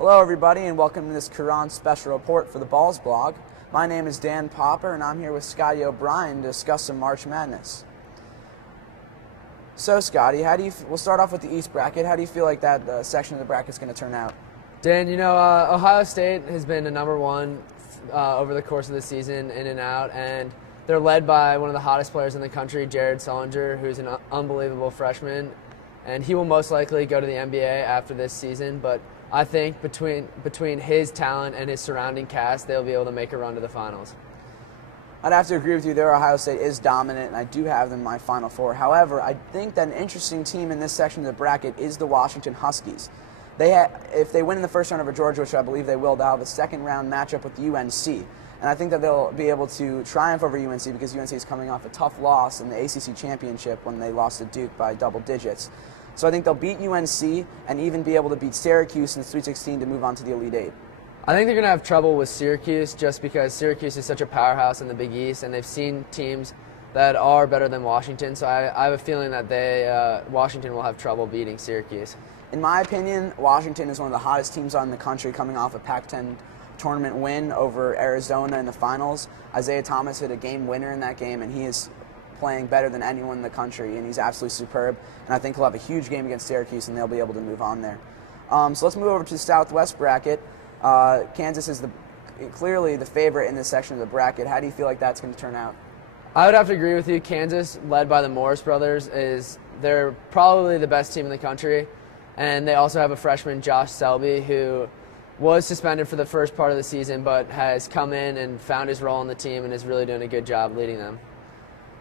Hello everybody and welcome to this Quran special report for the Balls blog. My name is Dan Popper and I'm here with Scotty O'Brien to discuss some March Madness. So Scotty, we'll start off with the East bracket. How do you feel like that section of the bracket is going to turn out? Dan, Ohio State has been the number one over the course of the season, in and out, and they're led by one of the hottest players in the country, Jared Sullinger, who's an unbelievable freshman, and he will most likely go to the NBA after this season, but I think between his talent and his surrounding cast, they'll be able to make a run to the finals. I'd have to agree with you there. Ohio State is dominant, and I do have them in my Final Four. However, I think that an interesting team in this section of the bracket is the Washington Huskies. If they win in the first round over Georgia, which I believe they will, they'll have a second-round matchup with UNC. And I think that they'll be able to triumph over UNC because UNC is coming off a tough loss in the ACC Championship when they lost to Duke by double digits. So I think they'll beat UNC and even be able to beat Syracuse in the Sweet 16 to move on to the Elite Eight. I think they're going to have trouble with Syracuse just because Syracuse is such a powerhouse in the Big East, and they've seen teams that are better than Washington. So I have a feeling that Washington will have trouble beating Syracuse. In my opinion, Washington is one of the hottest teams in the country, coming off a Pac-10 tournament win over Arizona in the finals. Isaiah Thomas hit a game winner in that game, and he is playing better than anyone in the country, and he's absolutely superb. And I think he'll have a huge game against Syracuse, and they'll be able to move on there. So let's move over to the Southwest bracket. Kansas is clearly the favorite in this section of the bracket. How do you feel like that's going to turn out? I would have to agree with you. Kansas, led by the Morris brothers, they're probably the best team in the country. And they also have a freshman, Josh Selby, who was suspended for the first part of the season, but has come in and found his role on the team and is really doing a good job leading them.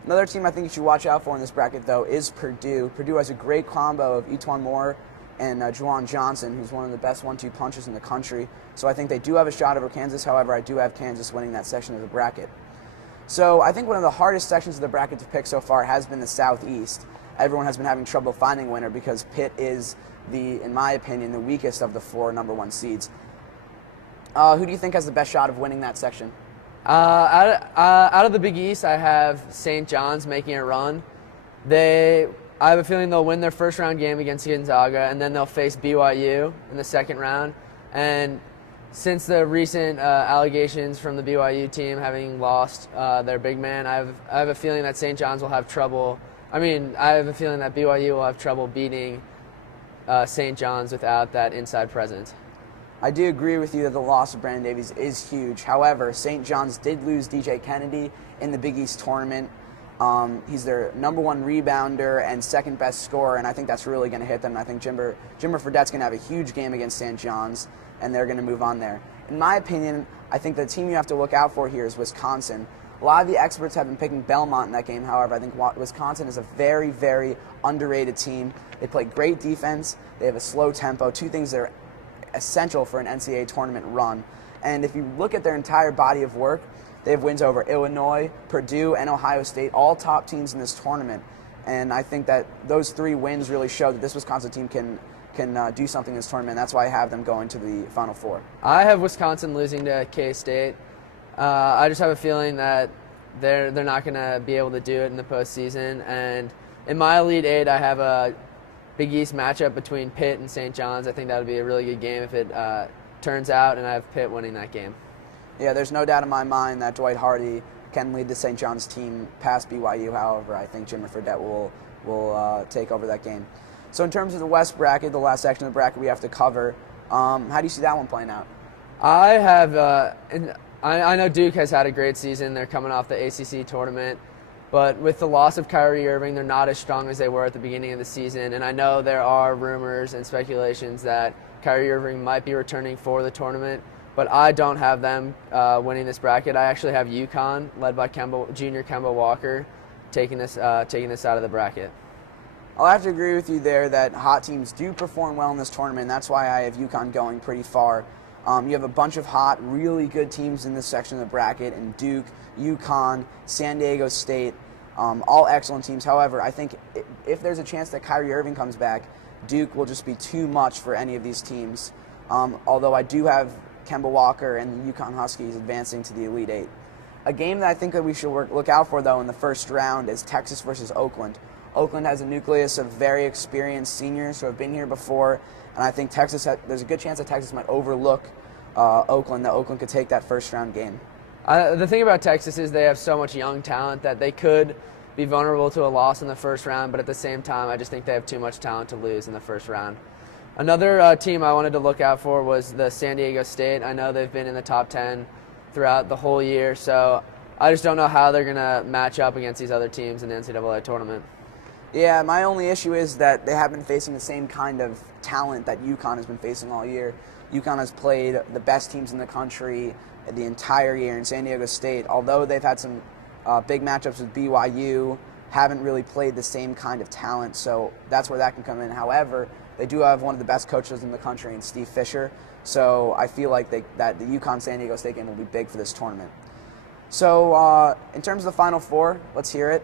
Another team I think you should watch out for in this bracket, though, is Purdue. Purdue has a great combo of E'Twaun Moore and Juwan Johnson, who's one of the best 1-2 punchers in the country. So I think they do have a shot over Kansas. However, I do have Kansas winning that section of the bracket. So I think one of the hardest sections of the bracket to pick so far has been the Southeast. Everyone has been having trouble finding a winner because Pitt is, in my opinion, the weakest of the four number one seeds. Who do you think has the best shot of winning that section? Out of the Big East, I have St. John's making a run. I have a feeling they'll win their first round game against Gonzaga, and then they'll face BYU in the second round. And since the recent allegations from the BYU team having lost their big man, I have a feeling that St. John's will have trouble. I have a feeling that BYU will have trouble beating St. John's without that inside presence. I do agree with you that the loss of Brandon Davies is huge. However, St. John's did lose DJ Kennedy in the Big East tournament. He's their number one rebounder and second best scorer, and I think that's really going to hit them. I think Jimmer Fredette's going to have a huge game against St. John's, and they're going to move on there. In my opinion, I think the team you have to look out for here is Wisconsin. A lot of the experts have been picking Belmont in that game. However, I think Wisconsin is a very, very underrated team. They play great defense. They have a slow tempo, two things that are essential for an NCAA tournament run. And if you look at their entire body of work, they have wins over Illinois, Purdue, and Ohio State, all top teams in this tournament. And I think that those three wins really show that this Wisconsin team can do something in this tournament. That's why I have them going to the Final Four. I have Wisconsin losing to K-State. I just have a feeling that they're not going to be able to do it in the postseason. And in my Elite Eight, I have a Big East matchup between Pitt and St. John's. I think that would be a really good game if it turns out, and I have Pitt winning that game. Yeah, there's no doubt in my mind that Dwight Hardy can lead the St. John's team past BYU. However, I think Jimmer Fredette will take over that game. So in terms of the West bracket, the last section of the bracket we have to cover, how do you see that one playing out? I know Duke has had a great season. They're coming off the ACC tournament. But with the loss of Kyrie Irving, they're not as strong as they were at the beginning of the season. And I know there are rumors and speculations that Kyrie Irving might be returning for the tournament. But I don't have them winning this bracket. I actually have UConn, led by junior Kemba Walker, taking this out of the bracket. I'll have to agree with you there that hot teams do perform well in this tournament. And that's why I have UConn going pretty far. You have a bunch of hot, really good teams in this section of the bracket, and Duke, UConn, San Diego State, all excellent teams. However, I think if there's a chance that Kyrie Irving comes back, Duke will just be too much for any of these teams. Although I do have Kemba Walker and the UConn Huskies advancing to the Elite Eight. A game that I think that we should look out for, though, in the first round is Texas versus Oakland. Oakland has a nucleus of very experienced seniors who have been here before, and I think there's a good chance that Texas might overlook Oakland, that Oakland could take that first-round game. The thing about Texas is they have so much young talent that they could be vulnerable to a loss in the first round, but at the same time, I just think they have too much talent to lose in the first round. Another team I wanted to look out for was the San Diego State. I know they've been in the top 10 throughout the whole year, so I just don't know how they're going to match up against these other teams in the NCAA tournament. Yeah, my only issue is that they have been facing the same kind of talent that UConn has been facing all year. UConn has played the best teams in the country the entire year, in San Diego State, although they've had some big matchups with BYU, haven't really played the same kind of talent, so that's where that can come in. However, they do have one of the best coaches in the country in Steve Fisher, so I feel like that the UConn-San Diego State game will be big for this tournament. So in terms of the Final Four, let's hear it.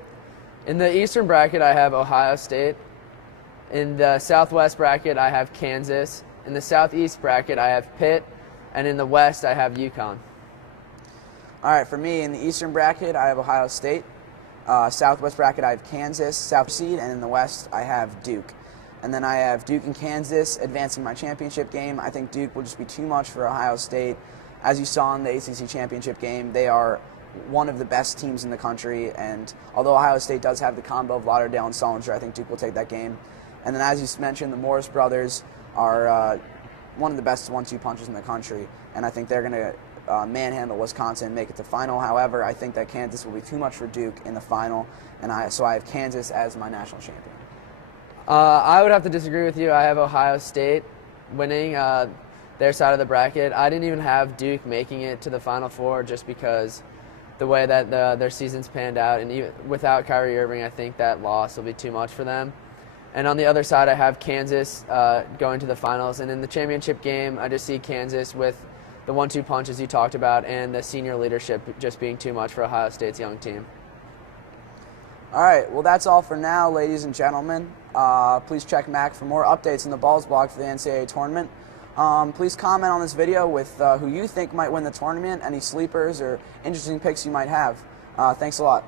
In the Eastern bracket, I have Ohio State. In the Southwest bracket, I have Kansas. In the Southeast bracket, I have Pitt. And in the West, I have UConn. All right, for me, in the Eastern bracket, I have Ohio State. Southwest bracket, I have Kansas, South seed, and in the West, I have Duke. And then I have Duke and Kansas advancing my championship game. I think Duke will just be too much for Ohio State. As you saw in the ACC championship game, they are one of the best teams in the country, and although Ohio State does have the combo of Lauderdale and Sullinger, I think Duke will take that game. And then, as you mentioned, the Morris brothers are one of the best 1-2 punches in the country, and I think they're going to manhandle Wisconsin and make it to final. However, I think that Kansas will be too much for Duke in the final, and so I have Kansas as my national champion. I would have to disagree with you. I have Ohio State winning their side of the bracket. I didn't even have Duke making it to the Final Four just because the way that their season's panned out, and even without Kyrie Irving, I think that loss will be too much for them. And on the other side, I have Kansas going to the finals. And in the championship game, I just see Kansas with the 1-2 punch, as you talked about, and the senior leadership just being too much for Ohio State's young team. All right, well, that's all for now, ladies and gentlemen. Please check Mac for more updates in the Balls blog for the NCAA tournament. Please comment on this video with who you think might win the tournament, any sleepers or interesting picks you might have. Thanks a lot.